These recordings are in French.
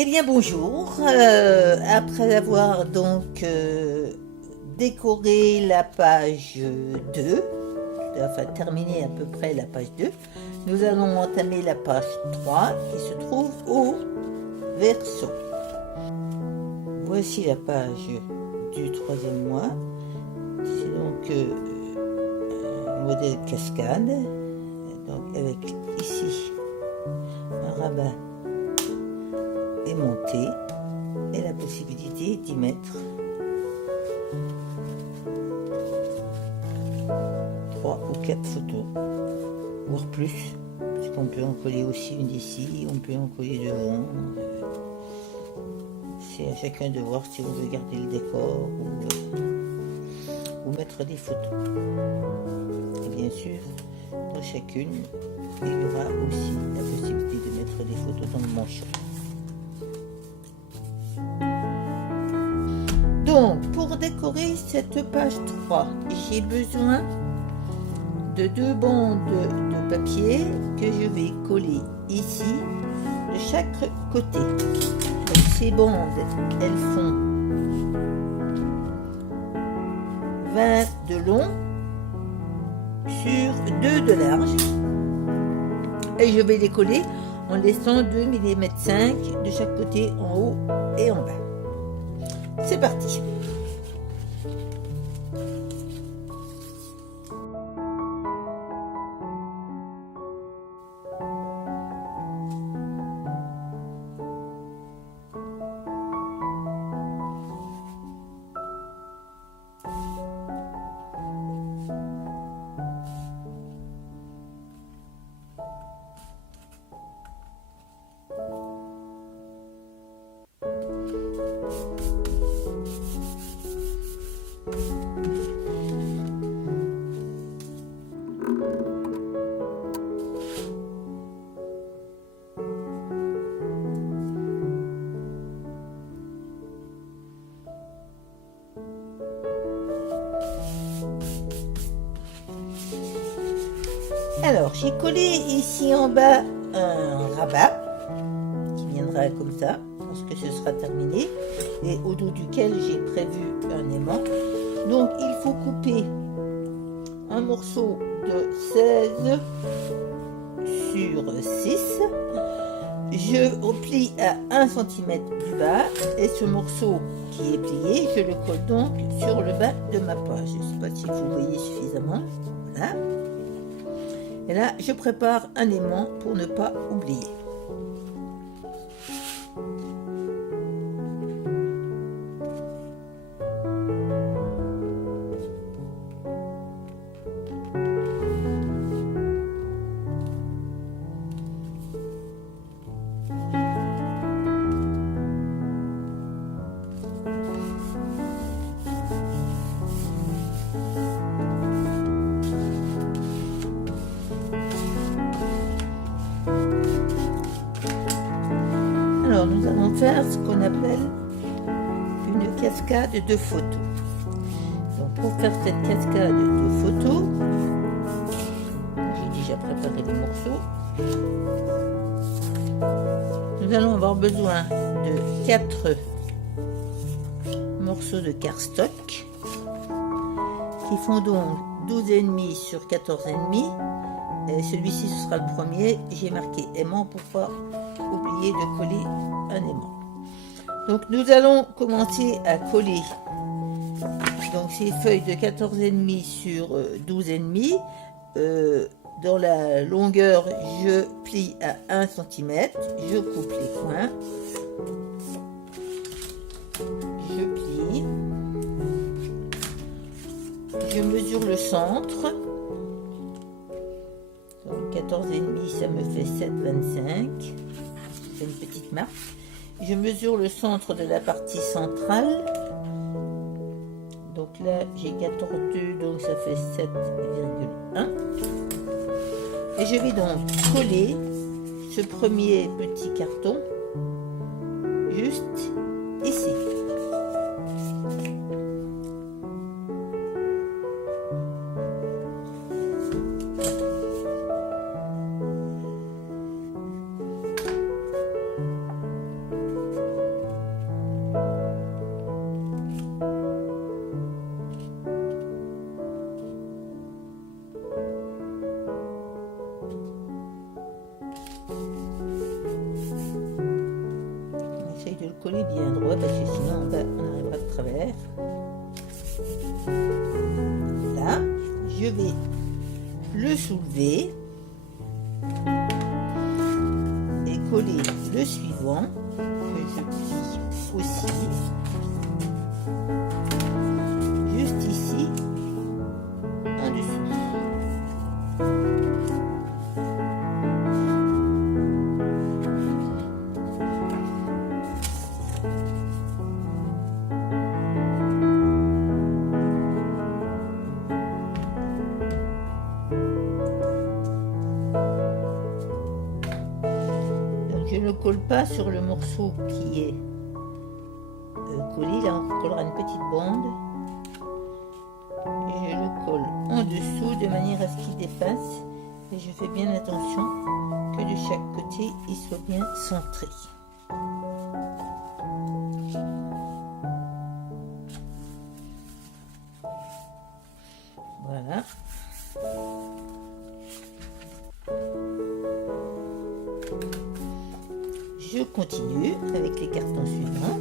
Eh bien bonjour, après avoir donc décoré la page 2, enfin terminé à peu près la page 2, nous allons entamer la page 3 qui se trouve au verso. Voici la page du troisième mois, c'est donc modèle cascade, donc avec ici un rabat aimanté et la possibilité d'y mettre 3 ou 4 photos, voire plus, puisqu'on peut en coller aussi une ici, on peut en coller devant. C'est à chacun de voir si on veut garder le décor ou mettre des photos. Et bien sûr, dans chacune, il y aura aussi la possibilité de mettre des photos dans le manchon. Donc, pour décorer cette page 3, j'ai besoin de 2 bandes de papier que je vais coller ici de chaque côté. Donc, ces bandes, elles font 20 de long sur 2 de large. Et je vais les coller en laissant 2 mm 5 de chaque côté en haut et en bas. C'est parti. Alors, j'ai collé ici en bas un rabat qui viendra comme ça, lorsque ce sera terminé, et au dos duquel j'ai prévu un aimant. Donc, il faut couper un morceau de 16 sur 6. Je replie à 1 cm plus bas, et ce morceau qui est plié, je le colle donc sur le bas de ma page. Je ne sais pas si vous voyez suffisamment. Voilà. Et là, je prépare un aimant pour ne pas oublier. Alors, nous allons faire ce qu'on appelle une cascade de photos. Donc, pour faire cette cascade de photos, j'ai déjà préparé les morceaux. Nous allons avoir besoin de 4 morceaux de cardstock qui font donc 12,5 sur 14,5. Et celui-ci, ce sera le premier. J'ai marqué aimant pour pas oublier de coller un aimant. Donc nous allons commencer à coller donc ces feuilles de 14,5 sur 12,5. Dans la longueur, je plie à 1 cm, je coupe les coins, je plie, je mesure le centre. Donc 14,5, ça me fait 7,25. C'est une petite marque. Je mesure le centre de la partie centrale. Donc là, j'ai 14,2, donc ça fait 7,1. Et je vais donc coller ce premier petit carton juste ici. vert. Là, je vais le soulever et coller le suivant que je plie aussi juste ici en dessous. Je ne colle pas sur le morceau qui est collé, là on collera une petite bande et je le colle en dessous de manière à ce qu'il dépasse, et je fais bien attention que de chaque côté il soit bien centré. Voilà. Je continue avec les cartons suivants.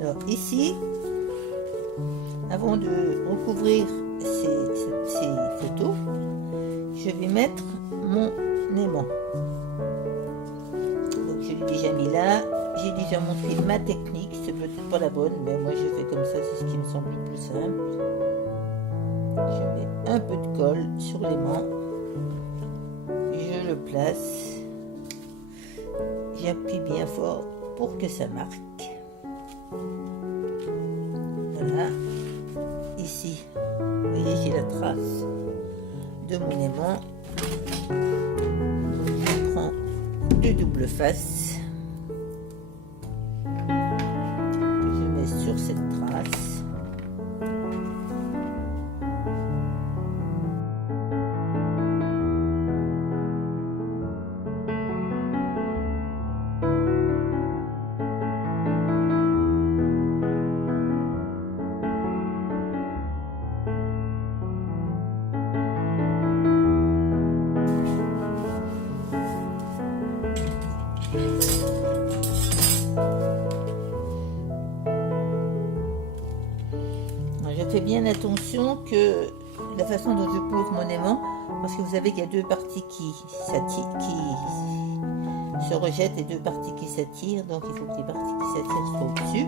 Alors ici, avant de recouvrir ces photos, je vais mettre mon aimant. Donc je l'ai déjà mis là, j'ai déjà montré ma technique, c'est peut-être pas la bonne, mais moi je fais comme ça, c'est ce qui me semble le plus simple. Je mets un peu de colle sur l'aimant, je le place, j'appuie bien fort pour que ça marque. Voilà, ici, vous voyez, j'ai la trace de mon aimant. Je prends deux doubles faces que je mets sur cette trace. Je fais bien attention que la façon dont je pose mon aimant, parce que vous savez qu'il y a deux parties qui se rejettent et deux parties qui s'attirent, donc il faut que les parties qui s'attirent soient au-dessus.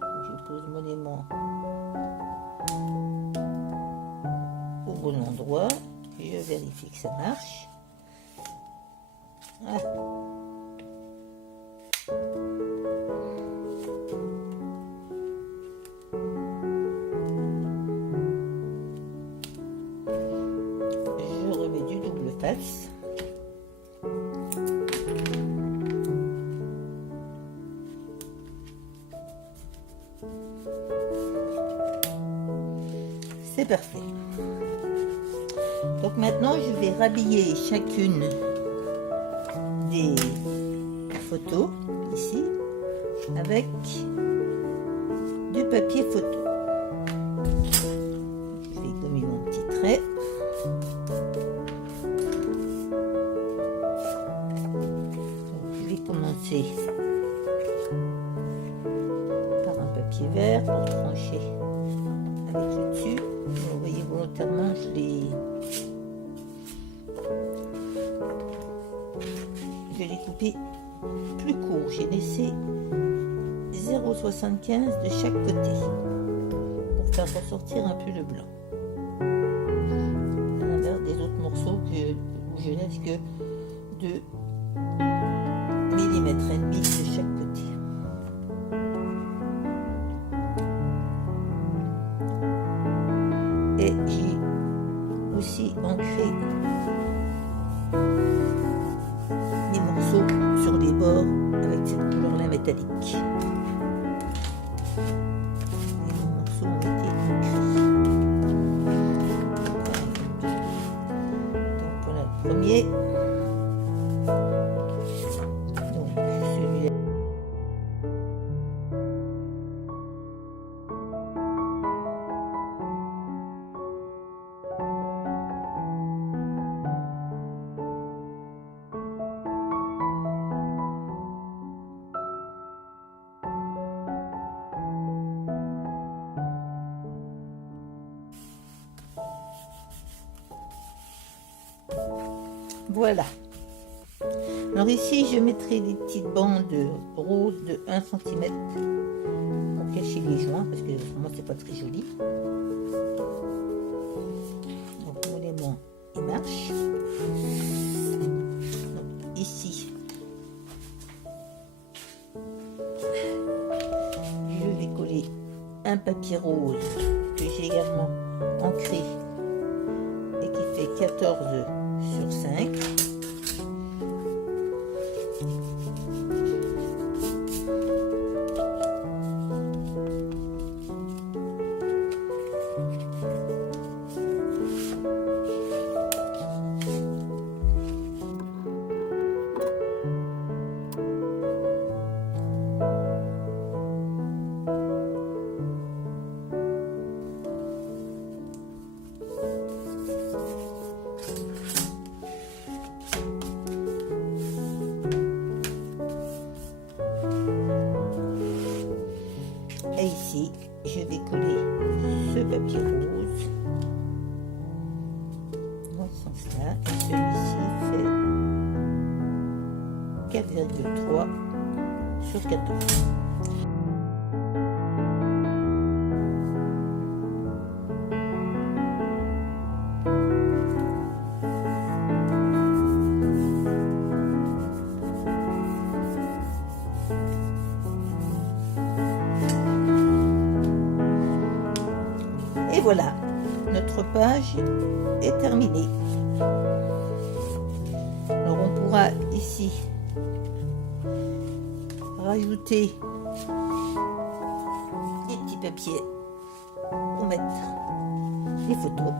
Je pose mon aimant au bon endroit, je vérifie que ça marche. Voilà. Face. C'est parfait. Donc maintenant je vais rhabiller chacune des photos ici avec du papier photo. Je vais gommer mon petit trait. Commencer par un papier vert pour trancher avec le dessus. Vous voyez, volontairement je l'ai coupé plus court, j'ai laissé 0,75 de chaque côté pour faire ressortir un peu le blanc, à l'inverse des autres morceaux où je laisse que 2 mm et demi de chaque côté. Et j'ai aussi ancré mes morceaux sur les bords avec cette couleur-là métallique. Et les morceaux ont été ancrés. Donc voilà le premier. Donc celui-là. Voilà. Alors ici, je mettrai des petites bandes roses de 1 cm pour cacher les joints, parce que vraiment, c'est pas très joli. Donc, l'élément, il marche. Donc, ici, je vais coller un papier rose que j'ai également ancré et qui fait 14 sur 5. Et ici, je vais coller ce papier rose dans ce sens-là. Et celui-ci fait 4,3 sur 14. Et voilà, notre page est terminée. Alors on pourra ici rajouter des petits papiers pour mettre les photos.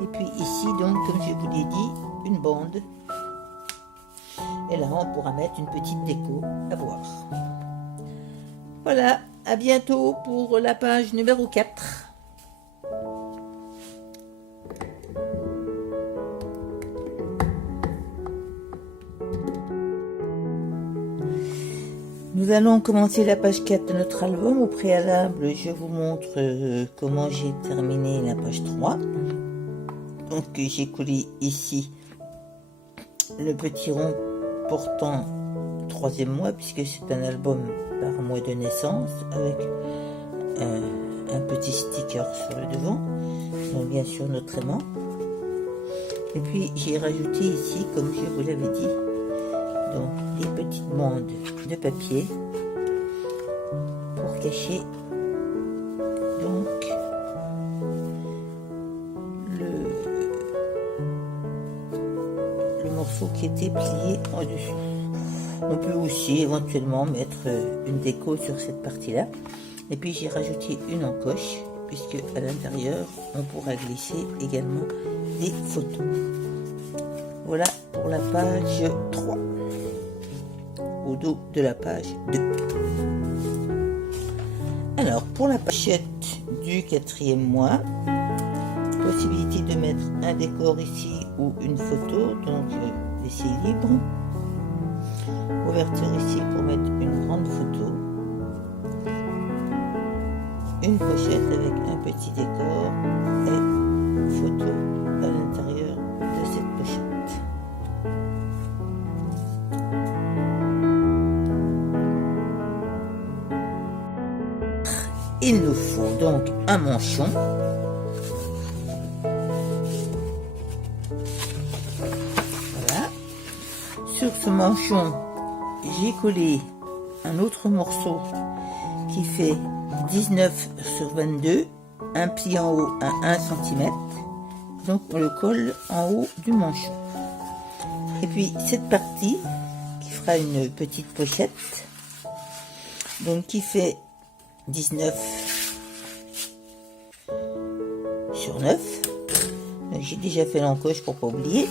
Et puis ici, donc, comme je vous l'ai dit, une bande. Et là, on pourra mettre une petite déco à voir. Voilà, à bientôt pour la page numéro 4. Nous allons commencer la page 4 de notre album. Au préalable, je vous montre comment j'ai terminé la page 3. Donc j'ai collé ici le petit rond portant 3e mois, puisque c'est un album par mois de naissance, avec un petit sticker sur le devant, donc bien sûr notre aimant. Et puis j'ai rajouté ici, comme je vous l'avais dit, donc des petites bandes de papier pour cacher donc le morceau qui était plié en dessus. On peut aussi éventuellement mettre une déco sur cette partie-là. Et puis j'ai rajouté une encoche, puisque à l'intérieur, on pourra glisser également des photos. Voilà pour la page 3. Au dos de la page 2. Alors, pour la pochette du 4e mois, possibilité de mettre un décor ici ou une photo, donc laissez libre. Ouverture ici pour mettre une grande photo. Une pochette avec un petit décor et photo à l'intérieur de cette pochette. Il nous faut donc un manchon. Voilà. Sur ce manchon, j'ai collé un autre morceau qui fait 19 sur 22, un pli en haut à 1 cm. Donc on le colle en haut du manchon. Et puis cette partie qui fera une petite pochette, donc qui fait 19 sur 9. J'ai déjà fait l'encoche pour pas oublier.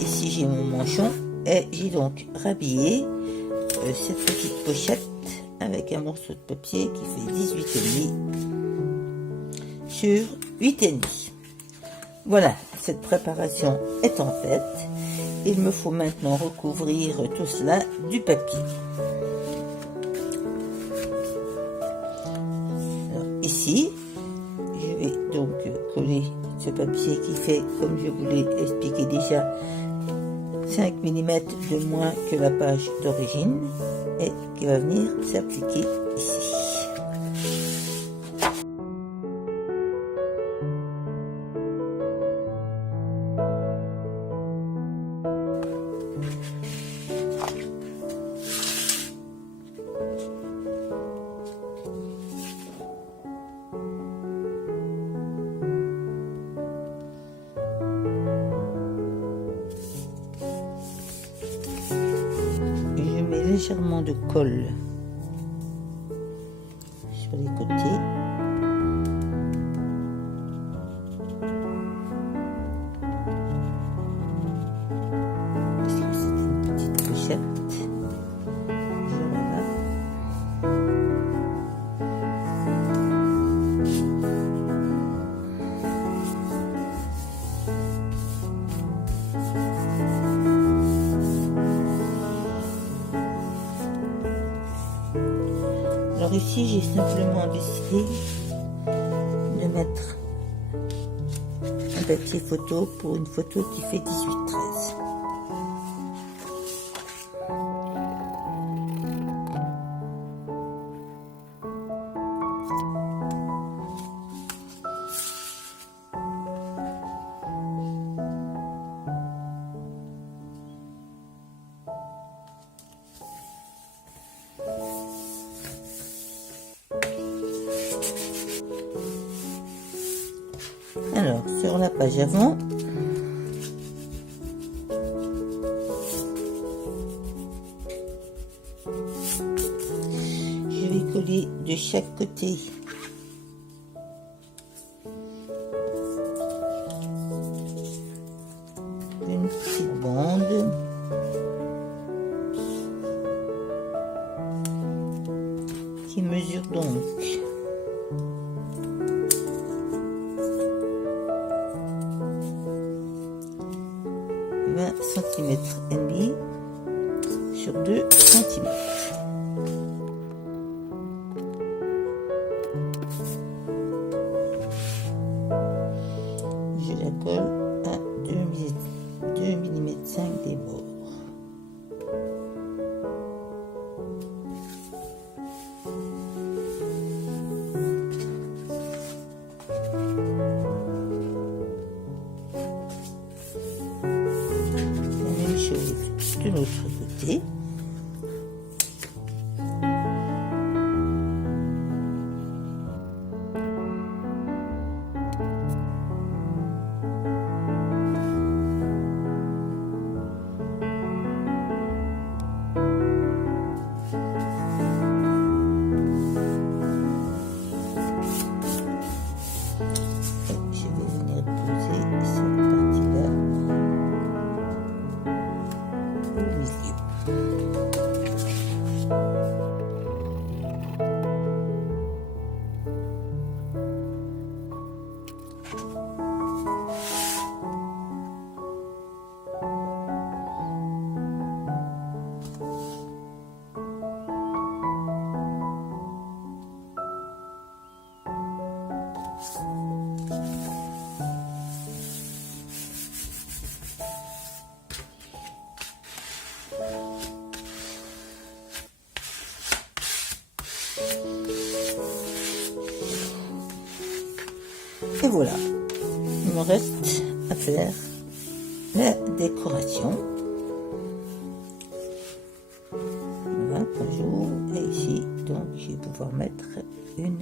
Ici j'ai mon manchon et j'ai donc rhabillé cette petite pochette avec un morceau de papier qui fait 18,5 sur 8,5. Voilà, cette préparation étant faite, il me faut maintenant recouvrir tout cela du papier. Alors, ici, je vais donc coller ce papier qui fait, comme je vous l'ai expliqué déjà, 5 mm de moins que la page d'origine et qui va venir s'appliquer ici. Légèrement de colle sur les côtés. Parce que c'est une petite pochette. Voilà. Alors ici, j'ai simplement décidé de mettre un papier photo pour une photo qui fait 18-13. Alors, sur la page avant, je vais coller de chaque côté une petite bande qui mesure donc 20 cm et demi sur 2 cm. Je la colle à 2 mm 5 des bords. De l'autre côté. Je vais venir poser cette partie-là au milieu. Et voilà, il me reste à faire la décoration. Voilà, bonjour. Et ici, donc, je vais pouvoir mettre une